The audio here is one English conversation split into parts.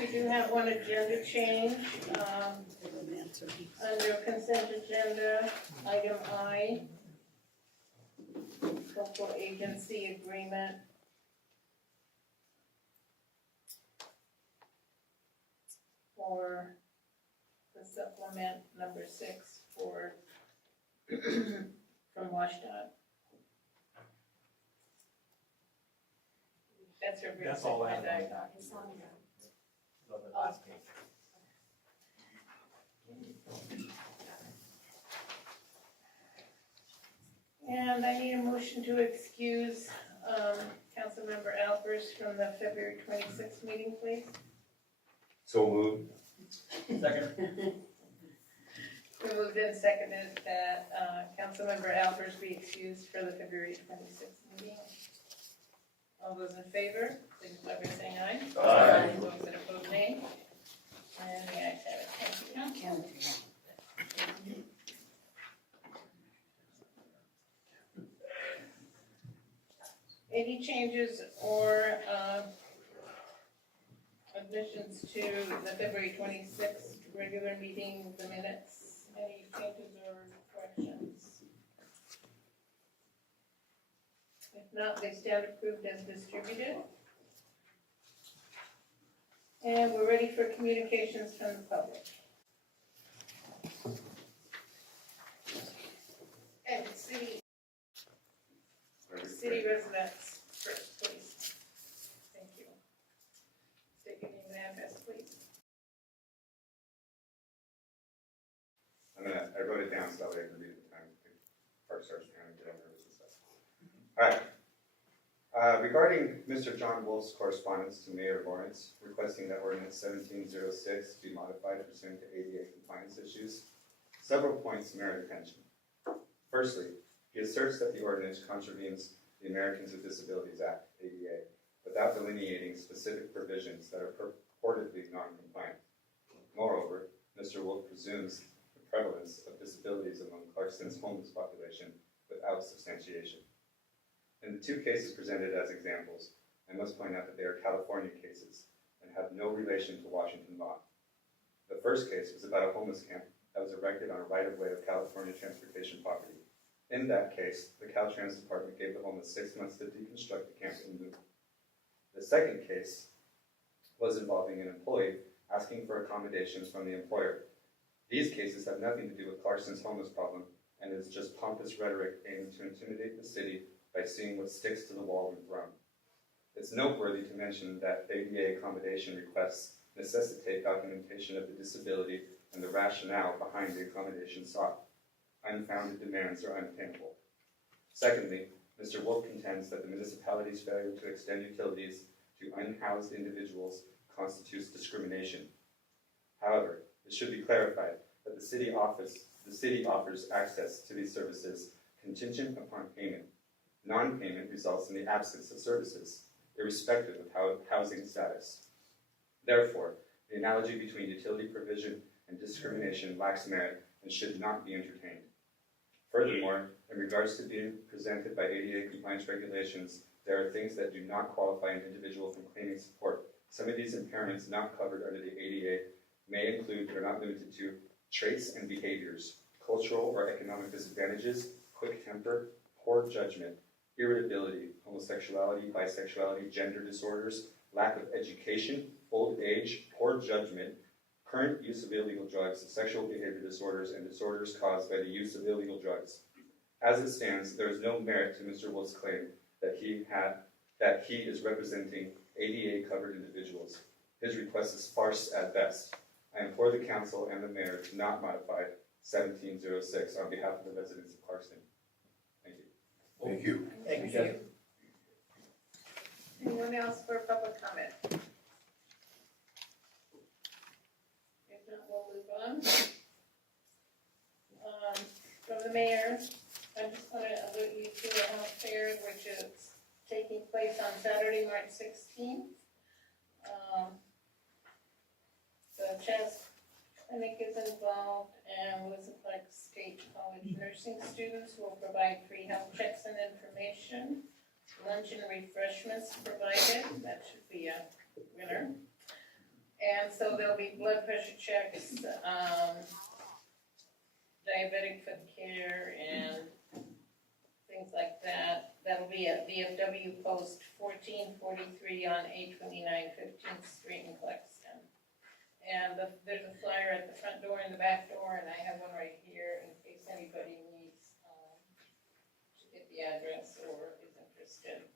we do have one agenda change, under consent agenda, item I, local agency agreement. For the supplement number 6 for, from WashDOT. That's her. That's all I have. It's on here. So the last page. And I need a motion to excuse Councilmember Alpers from the February 26th meeting, please. So moved. Second. We moved and seconded that Councilmember Alpers be excused for the February 26th meeting. All those in favor, please by saying aye. Aye. Those that oppose, nay. And the ayes have it. Thank you. Any changes or additions to the February 26th regular meeting, the minutes? Any changes or corrections? If not, they stand approved as distributed. And we're ready for communications from the public. And city residents first, please. Thank you. State your name and address, please. I wrote it down so that way I can read it the time Park starts trying to get over this and stuff. All right. Regarding Mr. John Wolf's correspondence to Mayor Lawrence requesting that Ordinance 1706 be modified pursuant to ADA compliance issues, several points merit attention. Firstly, he asserts that the ordinance contravenes the Americans with Disabilities Act, ADA, without delineating specific provisions that are purportedly non-compliant. Moreover, Mr. Wolf presumes the prevalence of disabilities among Clarkston's homeless population without substantiation. In the two cases presented as examples, I must point out that they are California cases and have no relation to Washington law. The first case was about a homeless camp that was erected on a right-of-way of California transportation property. In that case, the Caltrans department gave the homeless 6 months to deconstruct the camp and move. The second case was involving an employee asking for accommodations from the employer. These cases have nothing to do with Clarkston's homeless problem, and is just pompous rhetoric aimed to intimidate the city by seeing what sticks to the wall when thrown. It's noteworthy to mention that ADA accommodation requests necessitate documentation of the disability and the rationale behind the accommodation sought. Unfounded demands are unattainable. Secondly, Mr. Wolf contends that the municipality's failure to extend utilities to unhoused individuals constitutes discrimination. However, it should be clarified that the city offers access to these services contingent upon payment. Non-payment results in the absence of services, irrespective of housing status. Therefore, the analogy between utility provision and discrimination lacks merit and should not be entertained. Furthermore, in regards to being presented by ADA compliance regulations, there are things that do not qualify an individual from claiming support. Some of these impairments not covered under the ADA may include, but are not limited to, traits and behaviors, cultural or economic disadvantages, quick temper, poor judgment, irritability, homosexuality, bisexuality, gender disorders, lack of education, old age, poor judgment, current use of illegal drugs, sexual behavior disorders, and disorders caused by the use of illegal drugs. As it stands, there is no merit to Mr. Wolf's claim that he is representing ADA-covered individuals. His request is farce at best. I implore the council and the mayor to not modify 1706 on behalf of the residents of Clarkston. Thank you. Thank you. Thank you, Jeff. Anyone else for public comment? If not, we'll move on. From the mayor, I just want to alert you to the health fair, which is taking place on Saturday, March 16th. The chest clinic is involved, and Wilson Clark State College nursing students will provide free health checks and information. Lunch and refreshments provided, that should be a winner. And so there'll be blood pressure checks, diabetic foot care and things like that. That'll be at VFW Post 1443 on 829 15th Street in Clarkston. And there's a flyer at the front door and the back door, and I have one right here in case anybody needs to get the address or is interested.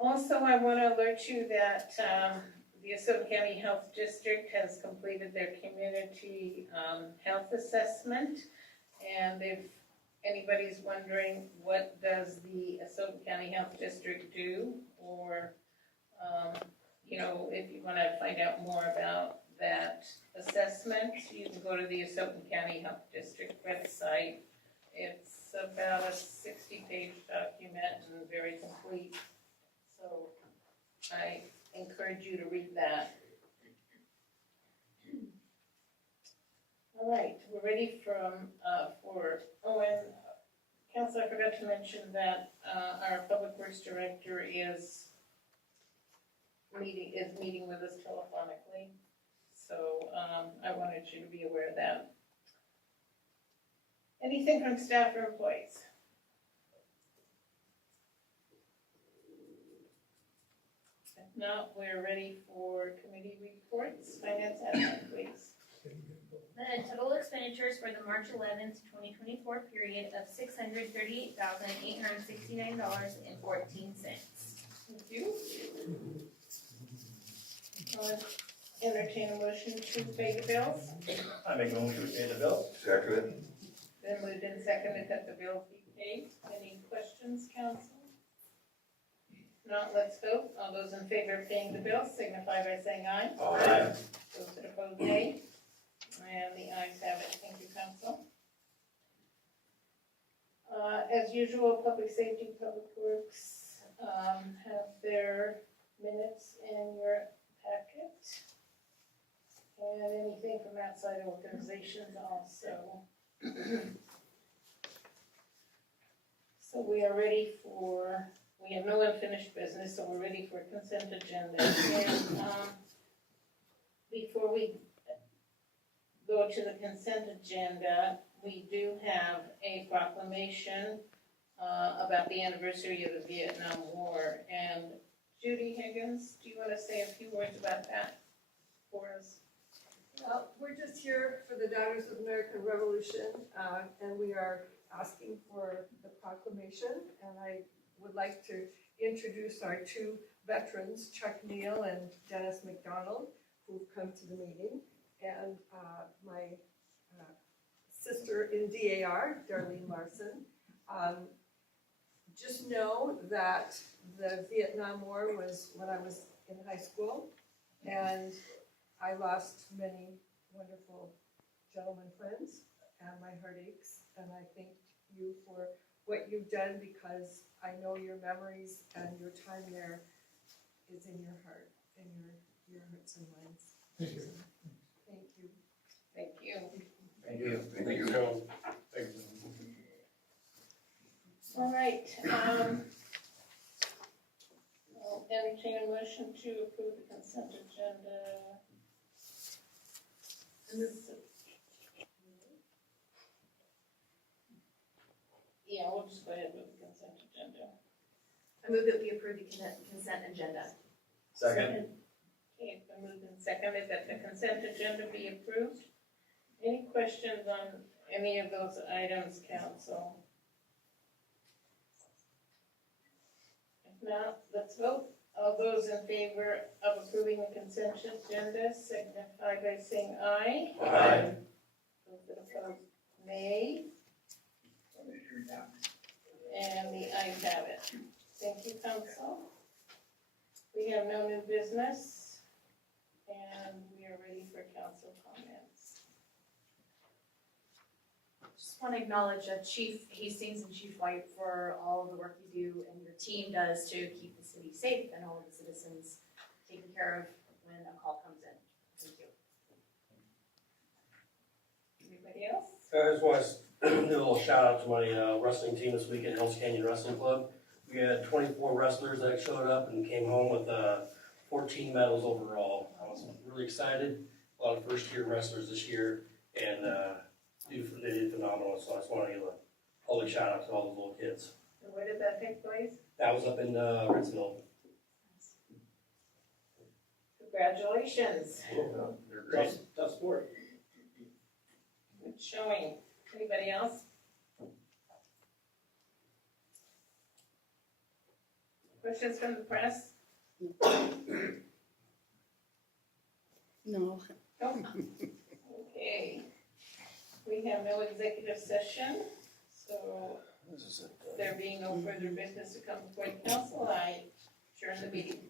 Also, I want to alert you that the Asotin County Health District has completed their community health assessment. And if anybody's wondering what does the Asotin County Health District do, or if you want to find out more about that assessment, you can go to the Asotin County Health District website. It's about a 60-page document and very complete. So I encourage you to read that. All right, we're ready for Council, I forgot to mention that our Public Works Director is meeting with us telephonically. So I wanted you to be aware of that. Anything from staff or employees? If not, we're ready for committee reports. Finance admin, please. The total expenditures for the March 11th, 2024 period of $638,869.14. Thank you. Entertain a motion to pay the bills. I make a motion to pay the bill. Second. Then moved and seconded that the bills be paid. Any questions, council? If not, let's vote. All those in favor of paying the bills signify by saying aye. Aye. Those that oppose, nay. And the ayes have it. Thank you, council. As usual, Public Safety, Public Works have their minutes in your packet. And anything from outside organizations also. So we are ready we have no unfinished business, so we're ready for consent agenda. And before we go to the consent agenda, we do have a proclamation about the anniversary of the Vietnam War. And Judy Higgins, do you want to say a few words about that for us? We're just here for the Daughters of American Revolution, and we are asking for the proclamation. And I would like to introduce our two veterans, Chuck Neal and Dennis McDonald, who've come to the meeting, and my sister in DAR, Darlene Larson. Just know that the Vietnam War was when I was in high school, and I lost many wonderful gentlemen friends, and my heart aches, and I thank you for what you've done, because I know your memories and your time there is in your heart and your hearts and minds. Thank you. Thank you. Thank you. Thank you. Thank you. Thank you. All right. I'll entertain a motion to approve the consent agenda. Yeah, we'll just go ahead with the consent agenda. I move that we approve the consent agenda. Second. Okay, it's been moved and seconded that the consent agenda be approved. Any questions on any of those items, council? If not, let's vote. All those in favor of approving the consent agenda signify by saying aye. Aye. Those that oppose, nay. And the ayes have it. Thank you, council. We have no new business, and we are ready for council comments. Just want to acknowledge Chief Hastings and Chief White for all of the work you do and your team does to keep the city safe and all of the citizens taken care of when a call comes in. Thank you. Anybody else? I just want to do a little shout out to my wrestling team this weekend, Hells Canyon Wrestling Club. We had 24 wrestlers that showed up and came home with 14 medals overall. I was really excited. A lot of first-year wrestlers this year, and they did phenomenal. So I just want to give a holy shout out to all those little kids. And where did that take place? That was up in Ritzville. Congratulations. They're great. Tough sport. Good showing. Anybody else? Questions from the press? No. No? Okay. We have no executive session, so there being no further business to come before the council, I adjourn the meeting.